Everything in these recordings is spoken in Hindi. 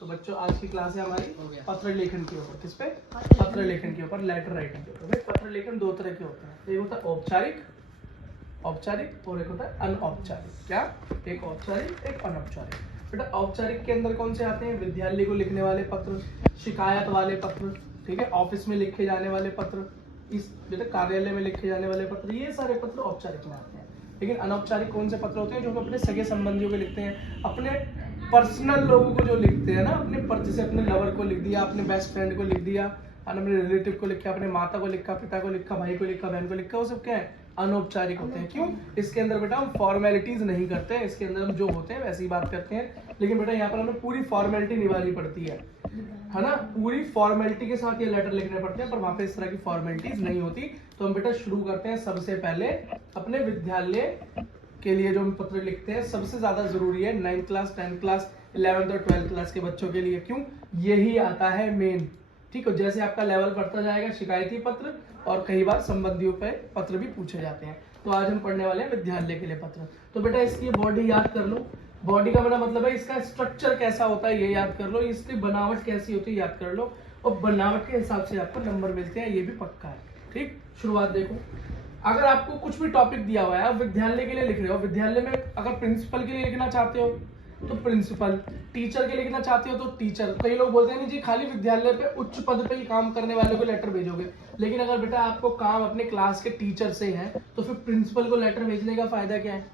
तो बच्चों आज की क्लास है हमारी पत्र लेखन के ऊपर। किस पे? पत्र लेखन के ऊपर, लेटर राइटिंग के ऊपर। भाई पत्र लेखन दो तरह के होते हैं, एक होता है औपचारिक औपचारिक और एक होता है अनौपचारिक। क्या? एक औपचारिक एक अनौपचारिक। बेटा औपचारिक के अंदर कौन से आते हैं? विद्यालय को लिखने वाले पत्र, शिकायत वाले पत्र, ठीक है, ऑफिस में लिखे जाने वाले पत्र, इस बेटा कार्यालय में लिखे जाने वाले पत्र, ये सारे पत्र औपचारिक में आते हैं। लेकिन अनौपचारिक कौन से पत्र होते हैं? जो हम अपने सगे संबंधियों को लिखते हैं, अपने पर्सनल लोगों को जो लिखते हैं ना, अपने जैसे अपने लवर को लिख दिया, अपने बेस्ट फ्रेंड को लिख दिया, अपने रिलेटिव को लिखा, अपने माता को लिखा, पिता को लिखा, भाई को लिखा, बहन को लिखा, वो सब क्या है? अनौपचारिक होते हैं। क्यों? इसके अंदर बेटा हम फॉर्मेलिटीज नहीं करते हैं, इसके अंदर हम जो होते हैं वैसी बात करते हैं। लेकिन बेटा यहाँ पर हमें पूरी फॉर्मेलिटी निभानी पड़ती है ना, पूरी फॉर्मेलिटी के साथ ये लेटर लिखने पड़ते हैं, पर वहां पे इस तरह की फॉर्मेलिटीज नहीं होती। तो हम बेटा शुरू करते हैं सबसे पहले अपने विद्यालय के लिए जो हम पत्र लिखते हैं, सबसे ज्यादा जरूरी है 9th class, 10th class, 11th और 12th क्लास के बच्चों के लिए। क्यों? यही आता है मेन। ठीक है, जैसे आपका लेवल बढ़ता जाएगा शिकायती पत्र और कई बार संबंधियों पे पत्र भी पूछे जाते हैं। तो आज हम पढ़ने वाले हैं विद्यालय के लिए पत्र। तो बेटा इसकी बॉडी याद कर लो। बॉडी का मेरा मतलब है इसका स्ट्रक्चर कैसा होता है ये याद कर लो, इसकी बनावट कैसी होती है याद कर लो, और बनावट के हिसाब से आपको नंबर मिलते हैं, ये भी पक्का है। ठीक, शुरुआत देखो। अगर आपको कुछ भी टॉपिक दिया हुआ है, आप विद्यालय के लिए लिख रहे हो, विद्यालय में अगर प्रिंसिपल के लिए लिखना चाहते हो तो प्रिंसिपल, टीचर के लिए लिखना चाहते हो तो टीचर। कई लोग बोलते हैं नहीं जी खाली विद्यालय पे उच्च पद पे ही काम करने वाले को लेटर भेजोगे, लेकिन अगर बेटा आपको काम अपने क्लास के टीचर से है तो फिर प्रिंसिपल को लेटर भेजने का फायदा क्या है?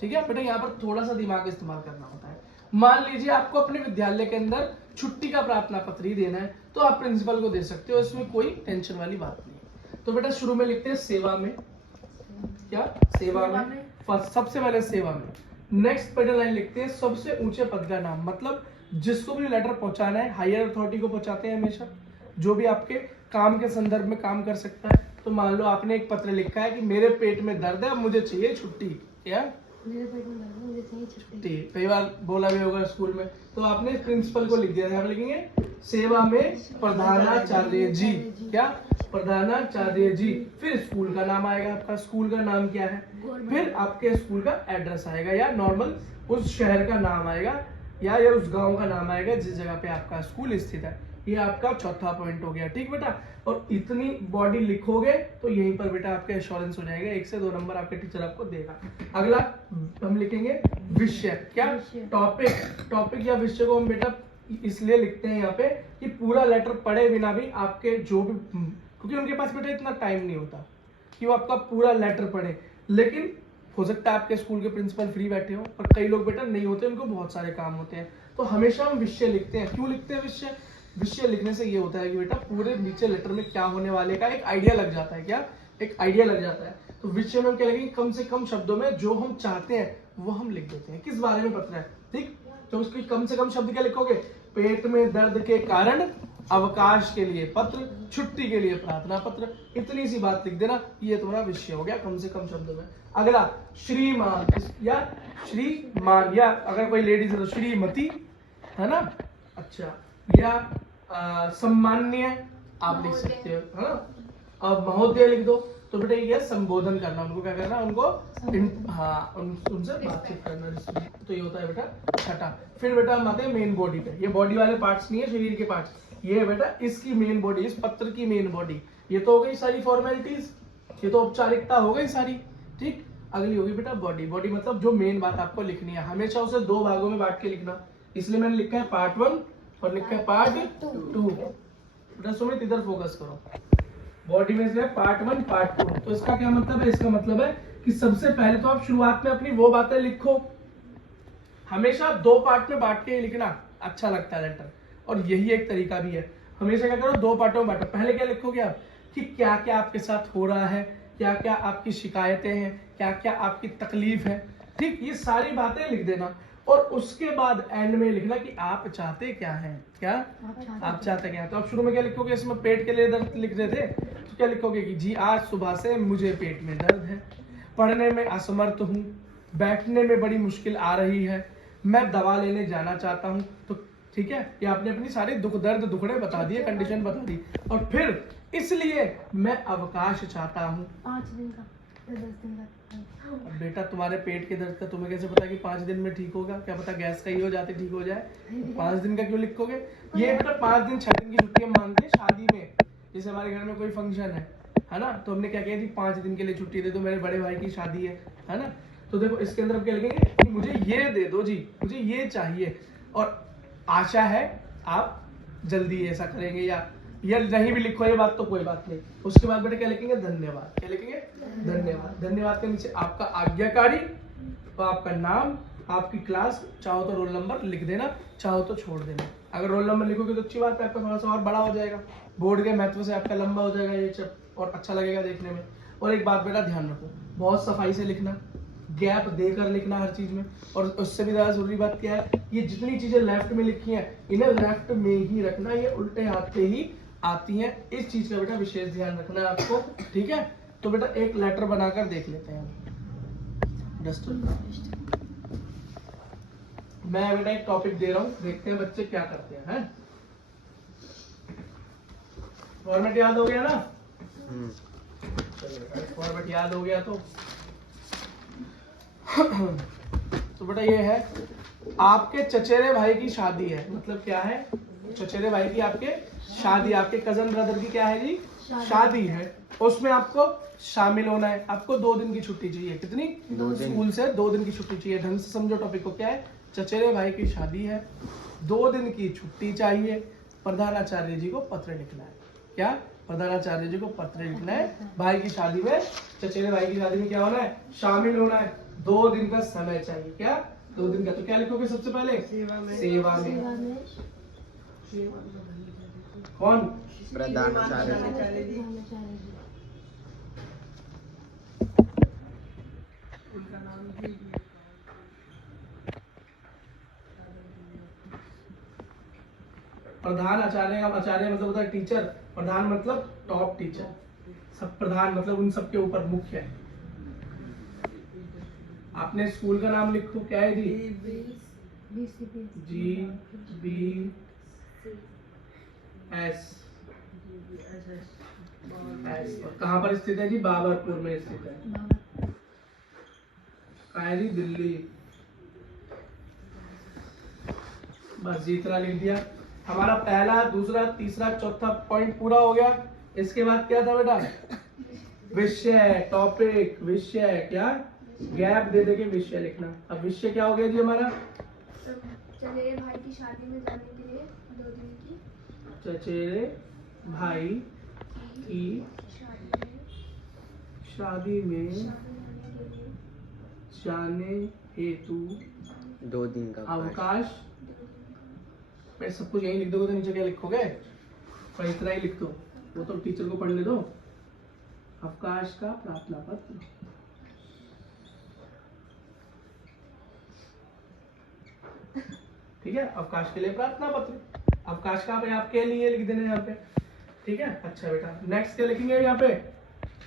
ठीक है बेटा, यहाँ पर थोड़ा सा दिमाग इस्तेमाल करना होता है। मान लीजिए आपको अपने विद्यालय के अंदर छुट्टी का प्रार्थना पत्र ही देना है तो आप प्रिंसिपल को दे सकते हो, इसमें कोई टेंशन वाली बात नहीं है। तो बेटा शुरू में लिखते हैं सेवा में। क्या? सेवा में फर्स्ट, सबसे पहले सेवा में। नेक्स्ट बेटा लाइन लिखते हैं सबसे ऊंचे पद का नाम, मतलब जिसको भी लेटर पहुंचाना है, हायर अथॉरिटी को पहुंचाते हैं हमेशा, जो भी आपके काम के संदर्भ में काम कर सकता है। तो मान लो आपने एक पत्र लिखा है कि मेरे पेट में दर्द है, मुझे चाहिए छुट्टी। क्या? मेरे पेट में दर्द है, मुझे चाहिए छुट्टी। कई बार बोला भी होगा स्कूल में, तो आपने प्रिंसिपल को लिख दिया। लिखेंगे सेवा में प्रधानाचार्य जी। क्या? प्रधानाचार्य जी। फिर स्कूल का नाम आएगा, आपका स्कूल का नाम क्या है, फिर आपके स्कूल का एड्रेस आएगा, या नॉर्मल उस शहर का नाम आएगा, या उस गांव का नाम आएगा जिस जगह पे आपका स्कूल स्थित है। ये आपका चौथा पॉइंट हो गया। ठीक बेटा, और इतनी बॉडी लिखोगे तो यहीं पर बेटा आपका एश्योरेंस हो जाएगा, 1 से 2 नंबर आपके टीचर आपको देगा। अगला हम लिखेंगे विषय। क्या? टॉपिक। टॉपिक या विषय को हम बेटा इसलिए लिखते हैं यहाँ पे कि पूरा लेटर पढ़े बिना भी आपके जो भी, क्योंकि उनके पास बेटा इतना टाइम नहीं होता कि वो आपका पूरा लेटर पढ़े, लेकिन हो सकता है आपके स्कूल के प्रिंसिपल फ्री बैठे हो, और कई लोग बेटा नहीं होते, उनको बहुत सारे काम होते हैं। तो हमेशा हम विषय लिखते हैं। क्यों लिखते हैं विषय? विषय लिखने से ये होता है कि बेटा पूरे नीचे लेटर में क्या होने वाले का एक आइडिया लग जाता है। क्या? एक आइडिया लग जाता है। तो विषय में हम क्या लिखेंगे? कम से कम शब्दों में जो हम चाहते हैं वो हम लिख देते हैं। किस बारे में पत्र है? ठीक, तो उसकी कम से कम शब्द क्या लिखोगे? पेट में दर्द के कारण अवकाश के लिए पत्र, छुट्टी के लिए प्रार्थना पत्र, इतनी सी बात लिख देना, ये तुम्हारा विषय हो गया कम से कम शब्दों में। अगला श्रीमान या श्रीमान, या अगर कोई लेडीज है तो श्रीमती, है ना। अच्छा, या सम्मान्य आप लिख सकते हो, है ना। अब महोदय लिख दो। तो बेटा ये संबोधन करना, उनको क्या करना, उनको उनसे बातचीत करना। तो ये होता है बेटा छठा। फिर बेटा हम आते हैं मेन बॉडी पे। ये बॉडी वाले पार्ट्स नहीं है शरीर के पार्ट्स, ये है बेटा इसकी मेन बॉडी, इस पत्र की मेन बॉडी। ये तो हो गई सारी फॉर्मेलिटीज, ये तो औपचारिकता हो गई सारी। ठीक, अगली होगी बेटा बॉडी। बॉडी मतलब जो मेन बात आपको लिखनी है, हमेशा उसे 2 भागों में बांट के लिखना। इसलिए मैंने लिखा है पार्ट 1 और लिखा है पार्ट 2। बेटा सुमित इधर फोकस करो। बॉडी में से पार्ट 1 पार्ट 2। तो इसका क्या मतलब है? इसका मतलब है कि सबसे पहले तो आप शुरुआत में अपनी वो बातें लिखो। हमेशा 2 पार्ट में बांट के लिखना अच्छा लगता है लेटर, और यही एक तरीका भी है। हमेशा क्या करो, 2 पार्टों में बांटो। पहले क्या लिखोगे आप कि क्या क्या आपके साथ हो रहा है, क्या क्या आपकी शिकायतें हैं, क्या क्या आपकी तकलीफ है। ठीक, ये सारी बातें लिख देना, और उसके बाद एंड में लिखना कि आप चाहते क्या हैं। क्या? आप चाहते क्या हैं। तो आप शुरू में क्या लिखोगे? इसमें पेट के लिए दर्द लिख रहे थे, तो क्या लिखोगे कि जी आज सुबह से मुझे पेट में दर्द है, पढ़ने में असमर्थ हूँ, बैठने में बड़ी मुश्किल आ रही है, मैं दवा लेने जाना चाहता हूँ। तो ठीक है, ये आपने अपनी सारी दुख दर्द दुखड़े बता दिए, कंडीशन बता दी, और फिर इसलिए मैं अवकाश चाहता हूँ 5 दिन का। 10 दिन का। अब बेटा तुम्हारे पेट के दर्द का तुम्हें कैसे पता कि 5 दिन में ठीक होगा? क्या पता गैस का ही हो जाते ठीक हो जाए। 5 दिन का क्यों लिखोगे? ये बेटा 5 दिन 6 दिन की छुट्टी हम मानते हैं शादी में। जैसे हमारे घर में कोई फंक्शन है ना, तो हमने क्या किया थी, 5 दिन के लिए छुट्टी दे दो, मेरे बड़े भाई की शादी है ना। तो देखो इसके अंदर हम क्या लिखेंगे कि मुझे ये दे दो जी, मुझे ये चाहिए, और आशा है आप जल्दी ऐसा करेंगे, या नहीं भी लिखो ये बात तो कोई बात नहीं। उसके बाद बेटा क्या लिखेंगे? धन्यवाद। क्या लिखेंगे? धन्यवाद। धन्यवाद के नीचे आपका आज्ञाकारी और आपका नाम, आपकी क्लास, चाहो तो रोल नंबर लिख देना, चाहो तो छोड़ देना। अगर रोल नंबर लिखोगे तो अच्छी बात है, आपका थोड़ा सा और बड़ा हो जाएगा, बोर्ड के महत्व से आपका लंबा हो जाएगा ये और अच्छा लगेगा देखने में। और एक बात बेटा ध्यान रखो, बहुत सफाई से लिखना, गैप देकर लिखना हर चीज में। और उससे भी ज्यादा जरूरी बात क्या है, ये जितनी चीजें लेफ्ट में लिखी हैं इन्हें लेफ्ट में ही रखना, ये उल्टे हाथ से ही आती हैं। इस चीज का बेटा विशेष ध्यान रखना है आपको, ठीक है। तो बेटा एक लेटर बनाकर देख लेते हैं हम। डस्टर, मैं बेटा एक टॉपिक दे रहा हूँ, देखते हैं बच्चे क्या करते हैं। फॉर्मेट याद हो गया ना? चलो फॉर्मेट याद हो गया तो बेटा ये है, आपके चचेरे भाई की शादी है। मतलब क्या है? चचेरे भाई की आपके शादी, आपके कजन ब्रदर की क्या है जी? शादी है। उसमें आपको शामिल होना है। आपको 2 दिन की छुट्टी चाहिए। कितनी? 2 दिन। स्कूल से 2 दिन की छुट्टी चाहिए। ढंग से समझो टॉपिक को। क्या है? चचेरे भाई की शादी है, 2 दिन की छुट्टी चाहिए, प्रधानाचार्य जी को पत्र लिखना है। क्या? प्रधानाचार्य जी को पत्र लिखना है। भाई की शादी में, चचेरे भाई की शादी में क्या होना है? शामिल होना है। 2 दिन का समय चाहिए। क्या? 2 दिन का। तो क्या लिखोगे सबसे पहले? सेवा में। कौन? प्रधानाचार्य जी। प्रधान आचार्य का आचार्य मतलब होता है टीचर, प्रधान मतलब टॉप टीचर, सब प्रधान मतलब उन सबके ऊपर मुख्य है। आपने स्कूल का नाम लिखो। क्या है जी? GBS। और कहाँ पर स्थित है जी? बाबरपुर में स्थित है। कहाँ है जी? दिल्ली। बस जितना लिख दिया। हमारा पहला, दूसरा, तीसरा, चौथा पॉइंट पूरा हो गया। इसके बाद क्या था बेटा? विषय, टॉपिक, विषय। क्या? गैप दे के विषय लिखना। अब विषय क्या हो गया जी हमारा? चचेरे भाई की शादी में जाने के लिए 2 दिन की। चचेरे भाई की शादी में जाने हेतु 2 दिन का अवकाश। मैं सब कुछ यही लिख दोगे तो नीचे क्या लिखोगे? पर इतना ही लिख दो, वो तो टीचर को पढ़ने दो। अवकाश का प्रार्थना पत्र। ठीक है, अवकाश के लिए प्रार्थना पत्र। अवकाश का आपके लिए लिख देना यहाँ पे। ठीक है, अच्छा बेटा नेक्स्ट क्या लिखेंगे यहाँ पे?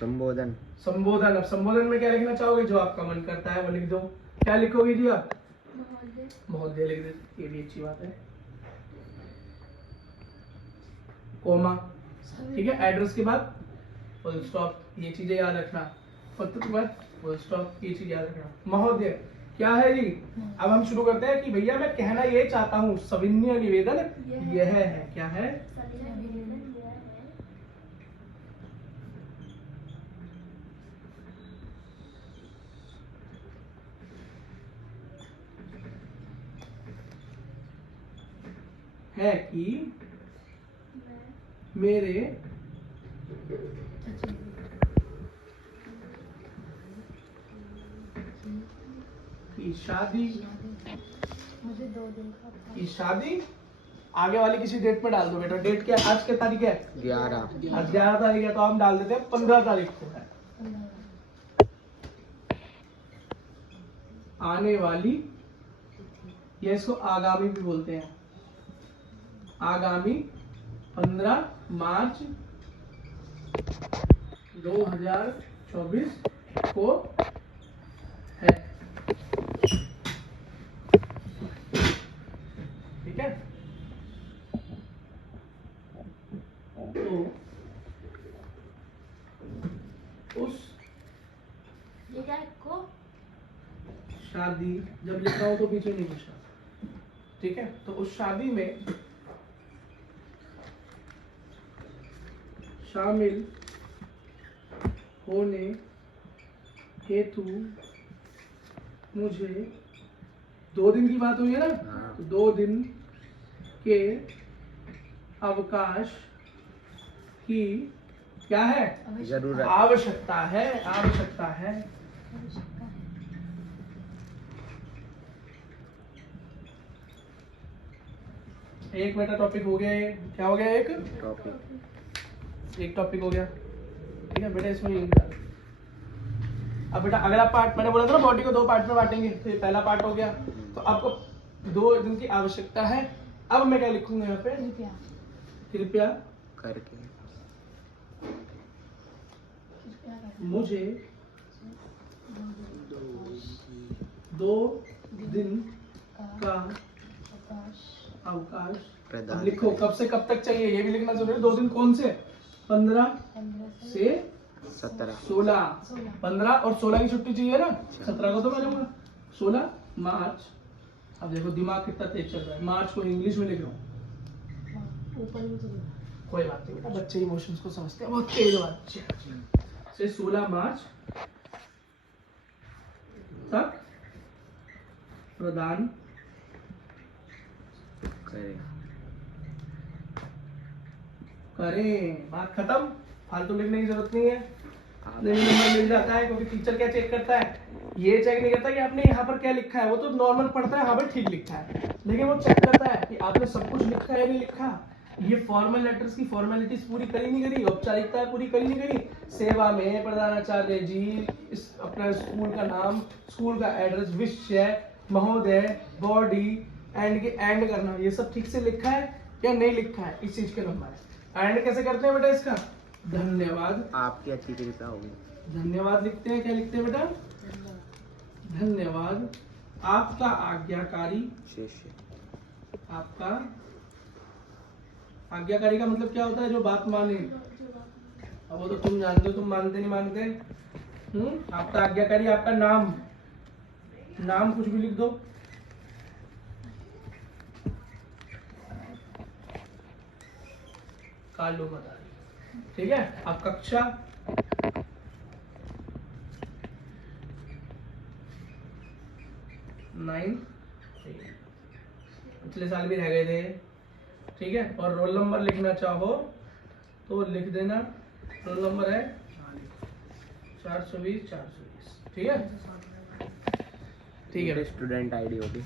संबोधन। संबोधन। अब संबोधन में क्या लिखना चाहोगे? जो आपका मन करता है वो लिख दो। क्या लिखोगे जी आप? महोदय लिख दे, ये भी अच्छी बात है। कोमा। ठीक है, एड्रेस के बाद फुल स्टॉप, ये चीजें याद रखना। पत्र के बाद फुल स्टॉप, ये चीज याद रखना। महोदय क्या है जी? अब हम शुरू करते हैं कि भैया मैं कहना ये चाहता हूँ, सविनय निवेदन यह है। क्या है? है कि मेरे की शादी मुझे 2 दिन का की शादी आगे वाली किसी डेट पे डाल दो बेटा। डेट क्या? आज के तारीख है 11। आज 11 तारीख है, तो हम डाल देते हैं 15 तारीख को है। आने वाली, या इसको आगामी भी बोलते हैं, आगामी 15 मार्च 2024 को है। ठीक है, तो उस शादी जब लिखा हो तो पीछे नहीं पूछना, ठीक है। तो उस शादी में शामिल होने हेतु मुझे 2 दिन की बात हुई है ना, हाँ। तो 2 दिन के अवकाश की क्या है, जरूरत। आवश्यकता है, आवश्यकता है। आवश्यकता है। एक बेटा टॉपिक हो गया, ये क्या हो गया, एक टॉपिक हो गया, ठीक है बेटा। इसमें लिंक डाल। अब बेटा अगला पार्ट मैंने बोला था ना बॉडी को 2 पार्ट में बांटेंगे, तो ये पहला पार्ट हो गया। तो आपको 2 दिन की आवश्यकता है। अब मैं क्या लिखूंगा यहाँ पे, कृपया। कृपया करके कृपया करें। मुझे 2 दिन का अवकाश अवकाश प्रदान अब लिखो कब से कब तक चाहिए, ये भी लिखना जरूरी है। 2 दिन कौन से, 15 15 से 17 16। 16 15 और 16 की छुट्टी चाहिए ना, 17 को तो मैं लूंगा। 16 मार्च। अब देखो दिमाग कितना तेज चल रहा है, मार्च को इंग्लिश में लिख रहा हूँ, ऊपर में तो कोई बात नहीं बेटा, बच्चे इमोशंस को समझते हैं, बहुत तेज बच्चे। से 16 मार्च तक प्रदान करें। करें, बात खत्म। फालतू लिखने की जरूरत नहीं है, आप नहीं नंबर मिल जाता है, क्योंकि टीचर क्या चेक करता है, ये चेक नहीं करता कि आपने यहाँ पर क्या लिखा है, वो तो नॉर्मल पढ़ता है हाँ भाई ठीक लिखा है, लेकिन वो चेक करता है कि आपने सब कुछ लिखा है या नहीं लिखा, ये फॉर्मल लेटर्स की फॉर्मेलिटीज पूरी करी नहीं करी, औपचारिकता पूरी करी नहीं करी। सेवा में प्रधानाचार्य जी, इस अपना स्कूल का नाम, स्कूल का एड्रेस, विषय, महोदय, बॉडी, एंड के एंड करना, ये सब ठीक से लिखा है या नहीं लिखा है, इस चीज के नंबर है। एंड कैसे करते हैं बेटा इसका, धन्यवाद। आपकी अच्छी कृपा होगी। धन्यवाद लिखते हैं, क्या लिखते हैं बेटा, धन्यवाद। आपका आज्ञाकारी, शिष्य। आपका आज्ञाकारी का मतलब क्या होता है, जो बात माने। अब वो तो तुम जानते हो, तुम मानते नहीं मानते। आपका आज्ञाकारी, आपका नाम, नाम कुछ भी लिख दो। कालू मदारी, ठीक है। आप कक्षा 9, पिछले साल भी रह गए थे, ठीक है। और रोल नंबर लिखना चाहो तो लिख देना, रोल नंबर है 420, 420, ठीक है, ठीक है। स्टूडेंट आईडी होगी।